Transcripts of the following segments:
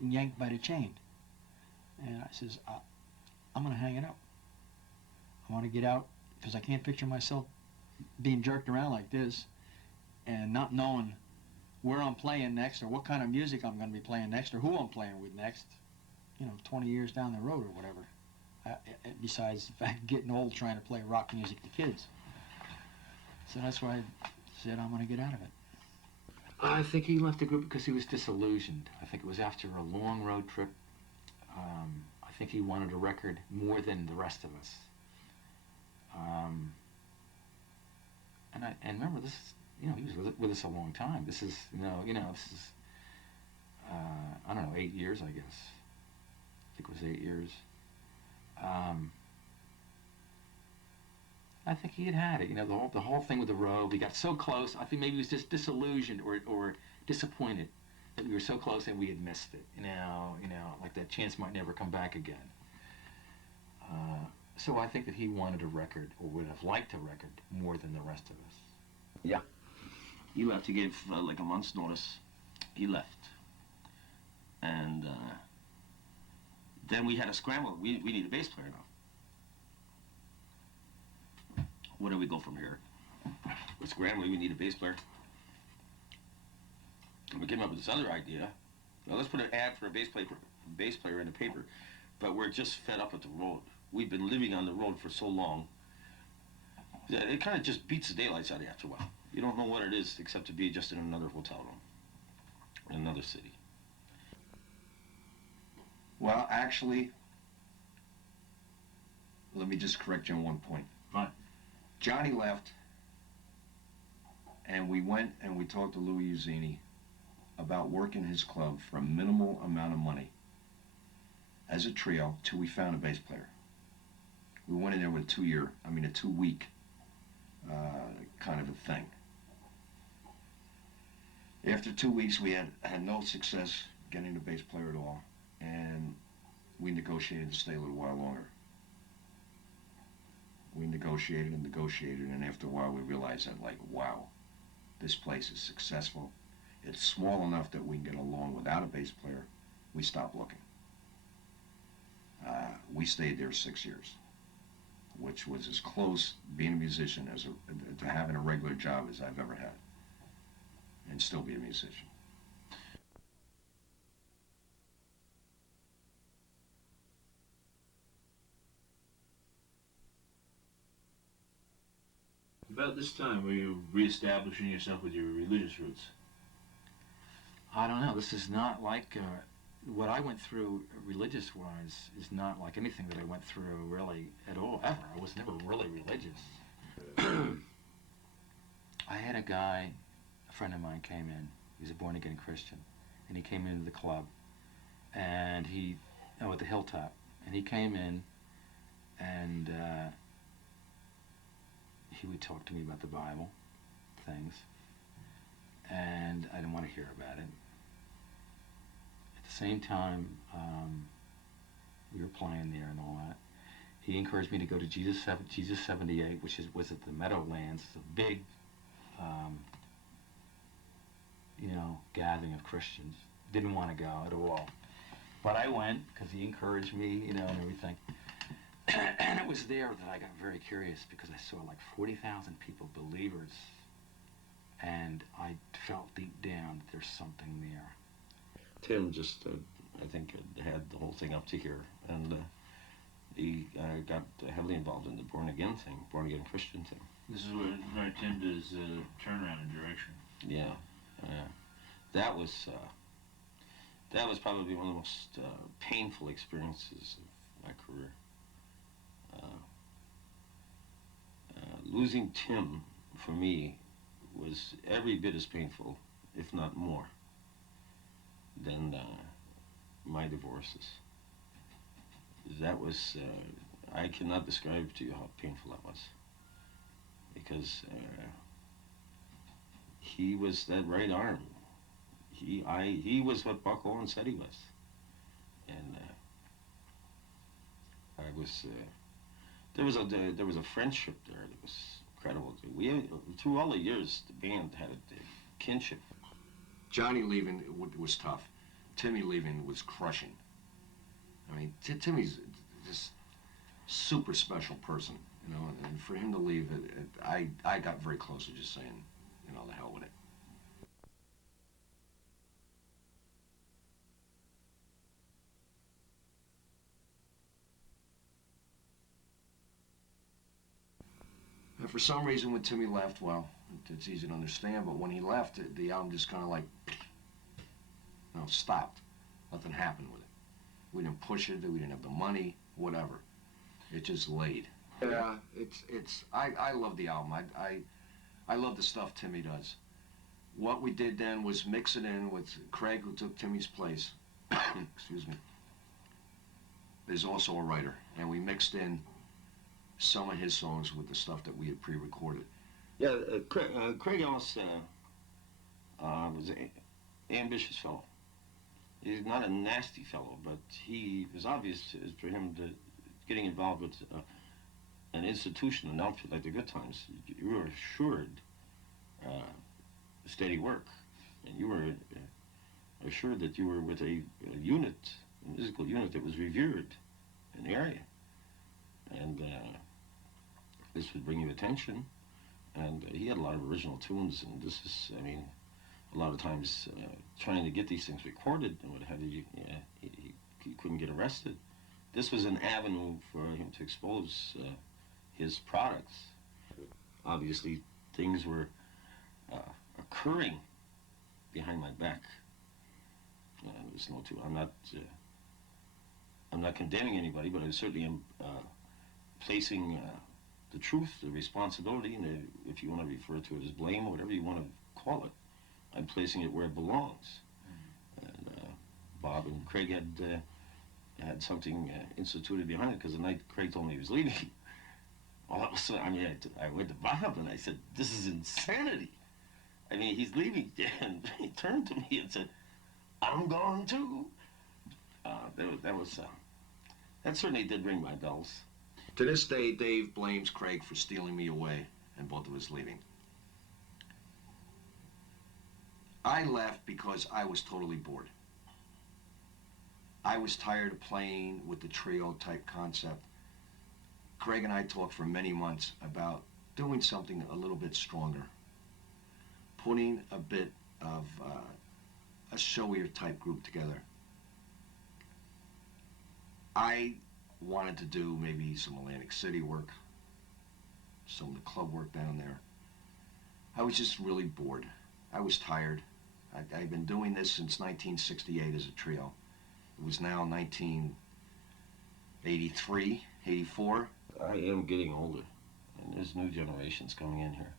and yanked by the chain. And I says, I'm going to hang it up. I want to get out because I can't picture myself being jerked around like this and not knowing where I'm playing next or what kind of music I'm going to be playing next or who I'm playing with next, 20 years down the road or whatever. Besides the fact of getting old trying to play rock music to kids. So that's why I said I'm going to get out of it. I think he left the group because he was disillusioned. I think it was after a long road trip. I think he wanted a record more than the rest of us. And remember, this is, he was with us a long time. This is, this is, I don't know, 8 years, I guess. I think it was 8 years. I think he had it. The whole thing with the robe. He got so close. I think maybe he was just disillusioned or disappointed that we were so close and we had missed it. Like that chance might never come back again. So I think that he wanted a record, or would have liked a record, more than the rest of us. Yeah. He left. He gave like a month's notice. He left. And then we had a scramble. We need a bass player now. Where do we go from here? We're scrambling. We need a bass player. And we came up with this other idea. Well, let's put an ad for a bass player in the paper. But we're just fed up with the road. We've been living on the road for so long that it kind of just beats the daylights out of you after a while. You don't know what it is except to be just in another hotel room, in another city. Well, actually, let me just correct you on one point. Fine. Johnny left, and we went and we talked to Louis Uzzini about working his club for a minimal amount of money as a trio till we found a bass player. We went in there with a 2-week kind of a thing. After 2 weeks, we had no success getting a bass player at all, and we negotiated to stay a little while longer. We negotiated, and after a while we realized that, like, wow, this place is successful. It's small enough that we can get along without a bass player. We stopped looking. We stayed there 6 years, which was as close, being a musician, to having a regular job as I've ever had, and still be a musician. About this time, were you reestablishing yourself with your religious roots? I don't know. This is not like what I went through religious-wise is not like anything that I went through really at all, ever. I was never really religious. I had a guy, a friend of mine came in. He was a born-again Christian. And he came into the club, and at the Hilltop. And he came in, and he would talk to me about the Bible, things. And I didn't want to hear about it. At the same time, we were playing there and all that. He encouraged me to go to Jesus 78, which was at the Meadowlands. It's a big, gathering of Christians. Didn't want to go at all. But I went because he encouraged me, and everything. And it was there that I got very curious because I saw like 40,000 people, believers. And I felt deep down that there's something there. Tim just, I think, had the whole thing up to here, and he got heavily involved in the born-again Christian thing. This is where Tim does turnaround in direction. Yeah, that was probably one of the most painful experiences of my career. Losing Tim, for me, was every bit as painful, if not more, than my divorces. That was, I cannot describe to you how painful that was. Because he was that right arm. He was what Buck Owens said he was. And I was, there was a friendship there that was incredible. Through all the years, the band had a kinship. Johnny leaving was tough. Timmy leaving was crushing. I mean, Timmy's just super special person, you know, and for him to leave, I got very close to just saying, you know, the hell with it. And for some reason, when Timmy left, well, it's easy to understand, but when he left, the album just kind of like, you know, stopped. Nothing happened with it. We didn't push it, we didn't have the money, whatever. It just laid. Yeah, I love the album. I love the stuff Timmy does. What we did then was mix it in with Craig, who took Timmy's place. Excuse me. Is also a writer, and we mixed in some of his songs with the stuff that we had pre-recorded. Yeah, Craig Ellis was an ambitious fellow. He's not a nasty fellow, but he was obvious for him to getting involved with an institution, an outfit like the Goodtimes. You were assured steady work, and you were assured that you were with a unit, a musical unit that was revered in the area, and this would bring you attention. And he had a lot of original tunes, and this is, I mean, a lot of times trying to get these things recorded and what have you, he couldn't get arrested. This was an avenue for him to expose his products. Obviously, things were occurring behind my back. There's no two. I'm not condemning anybody, but I certainly am placing the truth, the responsibility, and if you want to refer to it as blame, or whatever you want to call it, I'm placing it where it belongs. And Bob and Craig had something instituted behind it, because the night Craig told me he was leaving, all of a sudden, I mean, I went to Bob and I said, "This is insanity. I mean, he's leaving." And he turned to me and said, "I'm going too." That certainly did ring my bells. To this day, Dave blames Craig for stealing me away and both of us leaving. I left because I was totally bored. I was tired of playing with the trio type concept. Craig and I talked for many months about doing something a little bit stronger, putting a bit of a showier type group together. I wanted to do maybe some Atlantic City work, some of the club work down there. I was just really bored. I was tired. I've been doing this since 1968 as a trio. It was now 1983, 84. I am getting older, and there's new generations coming in here.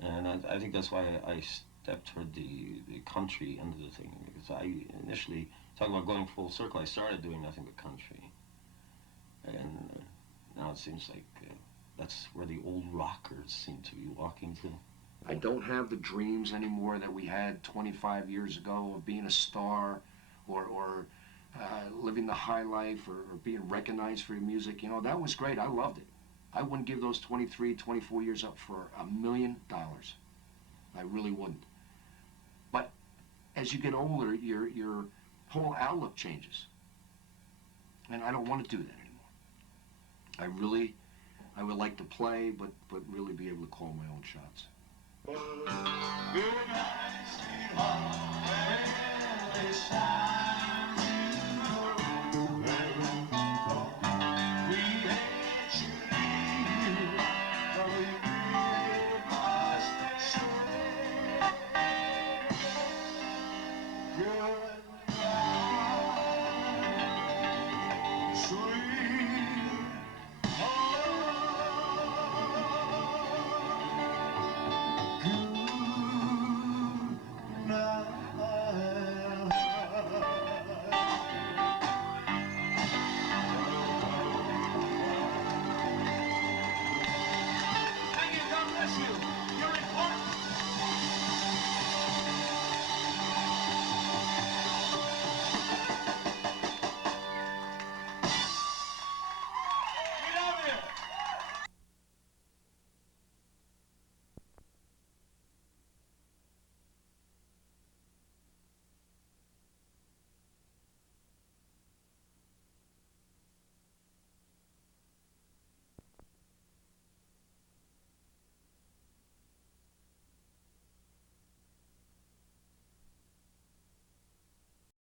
And I think that's why I stepped toward the country end of the thing, because I initially, talking about going full circle, I started doing nothing but country. And now it seems like that's where the old rockers seem to be walking to. I don't have the dreams anymore that we had 25 years ago of being a star or living the high life or being recognized for your music. You know, that was great. I loved it. I wouldn't give those 23, 24 years up for $1 million. I really wouldn't. But as you get older, your whole outlook changes. And I don't want to do that anymore. I would like to play, but really be able to call my own shots. Good night, sweetheart, where they shine.